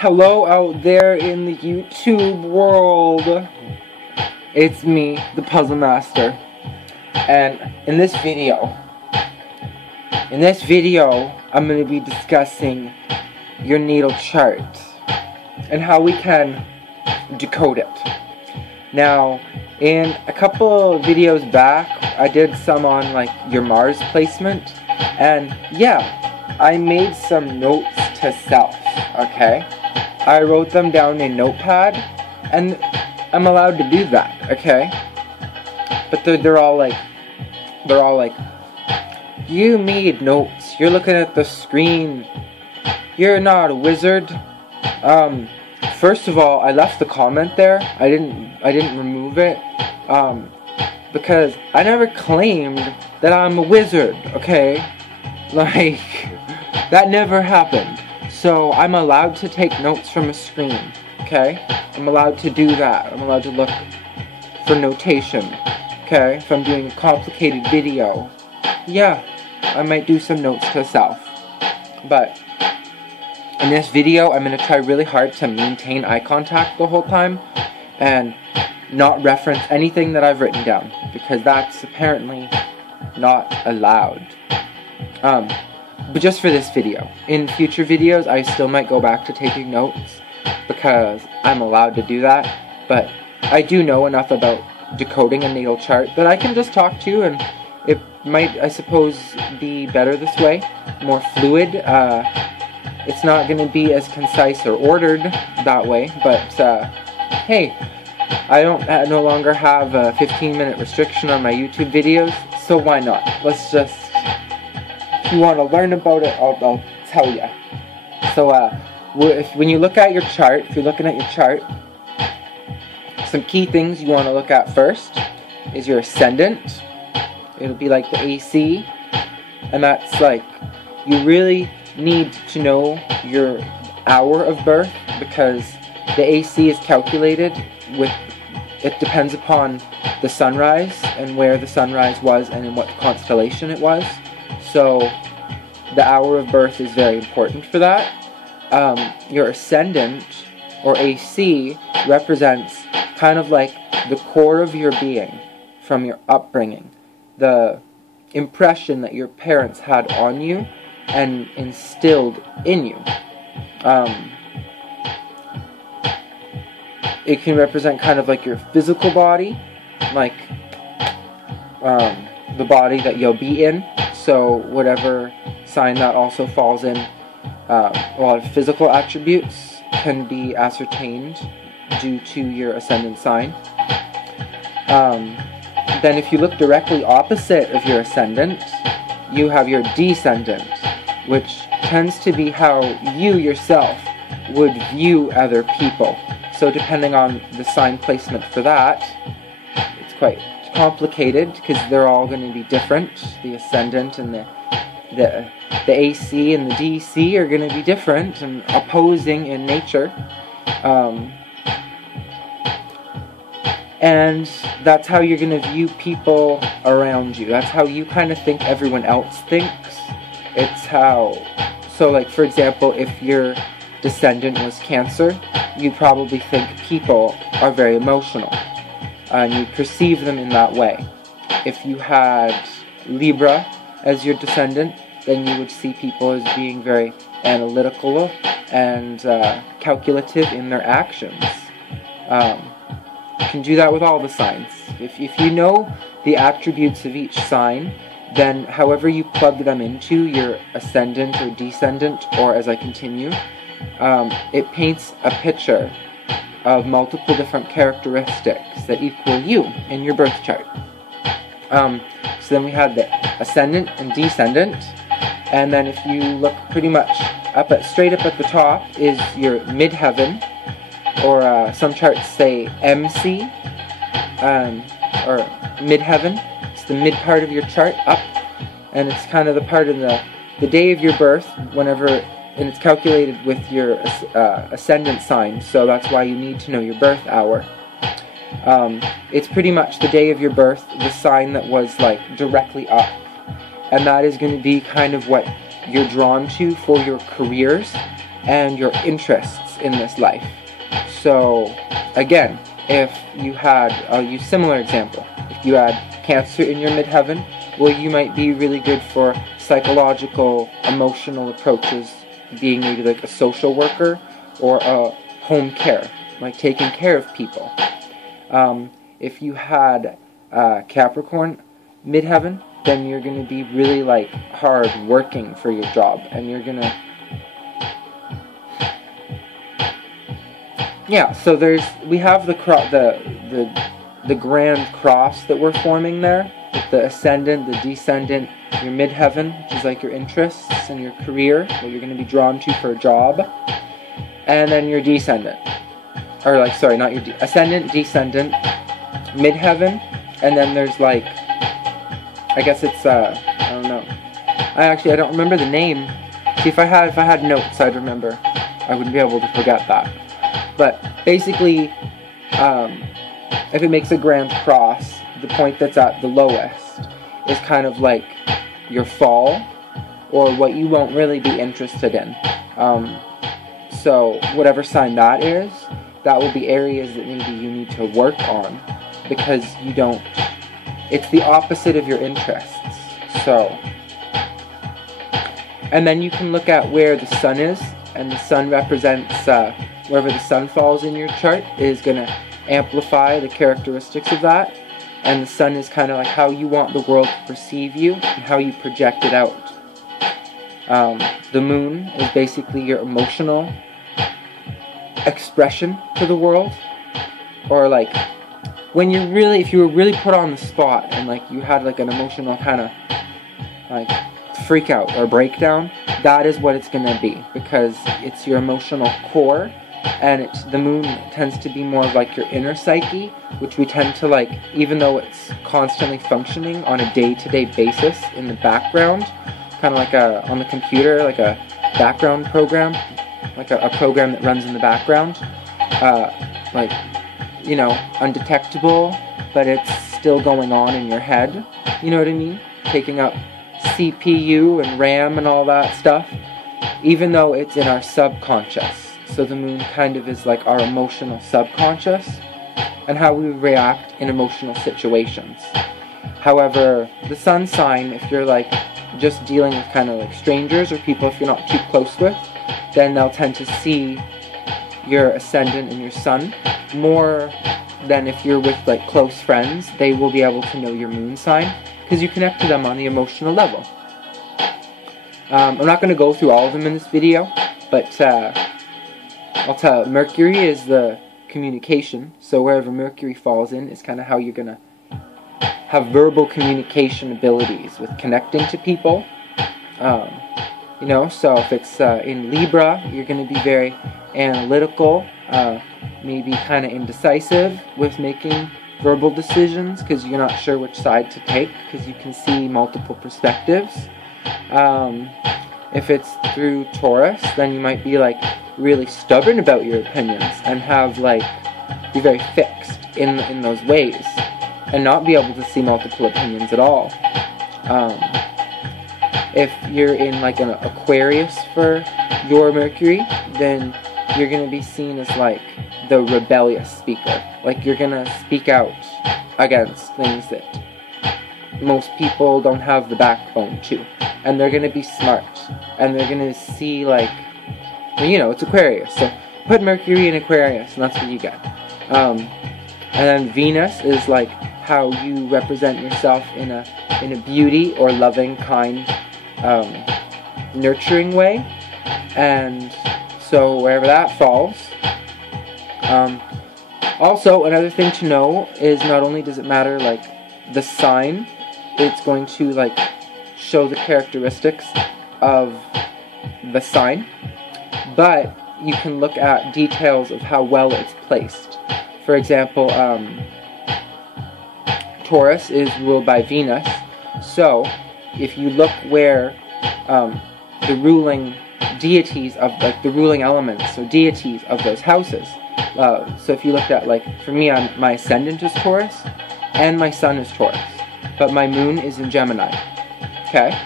Hello out there in the YouTube world. It's me, the Puzzle Master. And in this video, I'm going to be discussing your natal chart and how we can decode it. Now, in a couple of videos back, I did some on like your Mars placement, and yeah, I made some notes to self, okay? I wrote them down in Notepad, and I'm allowed to do that, okay? But they're all like, you made notes, you're looking at the screen, you're not a wizard. First of all, I left the comment there. I didn't remove it, because I never claimed that I'm a wizard, okay? Like, that never happened. So I'm allowed to take notes from a screen, okay? I'm allowed to do that. I'm allowed to look for notation, okay? If I'm doing a complicated video, yeah, I might do some notes to self. But in this video, I'm going to try really hard to maintain eye contact the whole time and not reference anything that I've written down, because that's apparently not allowed. But just for this video. In future videos, I still might go back to taking notes because I'm allowed to do that, but I do know enough about decoding a natal chart that I can just talk to you, and it might, I suppose, be better this way, more fluid. It's not going to be as concise or ordered that way, but hey, I no longer have a 15-minute restriction on my YouTube videos, so why not? Let's just, if you want to learn about it, I'll tell you. So when you look at your chart, if you're looking at your chart, some key things you want to look at first is your ascendant. It'll be like the AC, and that's like, you really need to know your hour of birth, because the AC is calculated with, it depends upon the sunrise and where the sunrise was and in what constellation it was. So the hour of birth is very important for that. Your ascendant, or AC, represents kind of like the core of your being from your upbringing, the impression that your parents had on you and instilled in you. It can represent kind of like your physical body, like the body that you'll be in. So whatever sign that also falls in, a lot of physical attributes can be ascertained due to your ascendant sign. Then if you look directly opposite of your ascendant, you have your descendant, which tends to be how you yourself would view other people. So depending on the sign placement for that, it's quite complicated, because they're all going to be different. The ascendant and the AC and the DC are going to be different and opposing in nature. And that's how you're going to view people around you. That's how you kind of think everyone else thinks. It's how, so like for example, if your descendant was Cancer, you'd probably think people are very emotional, and you perceive them in that way. If you had Libra as your descendant, then you would see people as being very analytical and calculative in their actions. You can do that with all the signs. If you know the attributes of each sign, then however you plug them into your ascendant or descendant, or as I continue, it paints a picture of multiple different characteristics that equal you in your birth chart. So then we have the ascendant and descendant, and then if you look pretty much straight up at the top is your midheaven, or some charts say MC, or midheaven. It's the mid part of your chart up, and it's kind of the part of the day of your birth, and it's calculated with your ascendant sign, so that's why you need to know your birth hour. It's pretty much the day of your birth, the sign that was like directly up, and that is going to be kind of what you're drawn to for your careers and your interests in this life. So again, if you had, I'll use similar example, if you had Cancer in your midheaven, well, you might be really good for psychological, emotional approaches, being maybe like a social worker or a home care, like taking care of people. If you had Capricorn midheaven, then you're going to be really like hard working for your job, and you're going to, yeah, so we have the grand cross that we're forming there, with the ascendant, the descendant, your midheaven, which is like your interests and your career, what you're going to be drawn to for a job, and then your descendant, or like, sorry, not your ascendant, descendant, midheaven, and then there's like, I guess it's, I don't know, I don't remember the name. See, if I had notes, I'd remember. I wouldn't be able to forget that. But basically, if it makes a grand cross, the point that's at the lowest is kind of like your fall, or what you won't really be interested in. So whatever sign that is, that will be areas that maybe you need to work on, because you don't, it's the opposite of your interests. So, and then you can look at where the sun is, and the sun represents, wherever the sun falls in your chart is going to amplify the characteristics of that. And the sun is kind of like how you want the world to perceive you and how you project it out. The moon is basically your emotional expression to the world. Or like, when you're really, if you were really put on the spot and like you had like an emotional kind of like freak out or breakdown, that is what it's going to be, because it's your emotional core. And the moon tends to be more of like your inner psyche, which we tend to like, even though it's constantly functioning on a day-to-day basis in the background, kind of like on the computer, like a background program, like a program that runs in the background, like, you know, undetectable, but it's still going on in your head, you know what I mean? Taking up CPU and RAM and all that stuff, even though it's in our subconscious. So the moon kind of is like our emotional subconscious and how we react in emotional situations. However, the sun sign, if you're like just dealing with kind of like strangers or people if you're not too close with, then they'll tend to see your ascendant and your sun more than if you're with like close friends. They will be able to know your moon sign because you connect to them on the emotional level. I'm not going to go through all of them in this video, but I'll tell you, Mercury is the communication, so wherever Mercury falls in is kind of how you're going to have verbal communication abilities with connecting to people. You know, so if it's in Libra, you're going to be very analytical, maybe kind of indecisive with making verbal decisions because you're not sure which side to take because you can see multiple perspectives. If it's through Taurus, then you might be like really stubborn about your opinions and have like be very fixed in those ways and not be able to see multiple opinions at all. If you're in like an Aquarius for your Mercury, then you're going to be seen as like the rebellious speaker. Like you're going to speak out against things that most people don't have the backbone to. And they're going to be smart. And they're going to see like, well, you know, it's Aquarius. So put Mercury in Aquarius and that's what you get. And then Venus is like how you represent yourself in a beauty or loving, kind, nurturing way. And so wherever that falls. Also, another thing to know is not only does it matter like the sign, it's going to like show the characteristics of the sign, but you can look at details of how well it's placed. For example, Taurus is ruled by Venus, so if you look where the ruling deities of like the ruling elements or deities of those houses, so if you looked at like, for me, my ascendant is Taurus and my sun is Taurus, but my moon is in Gemini. Okay?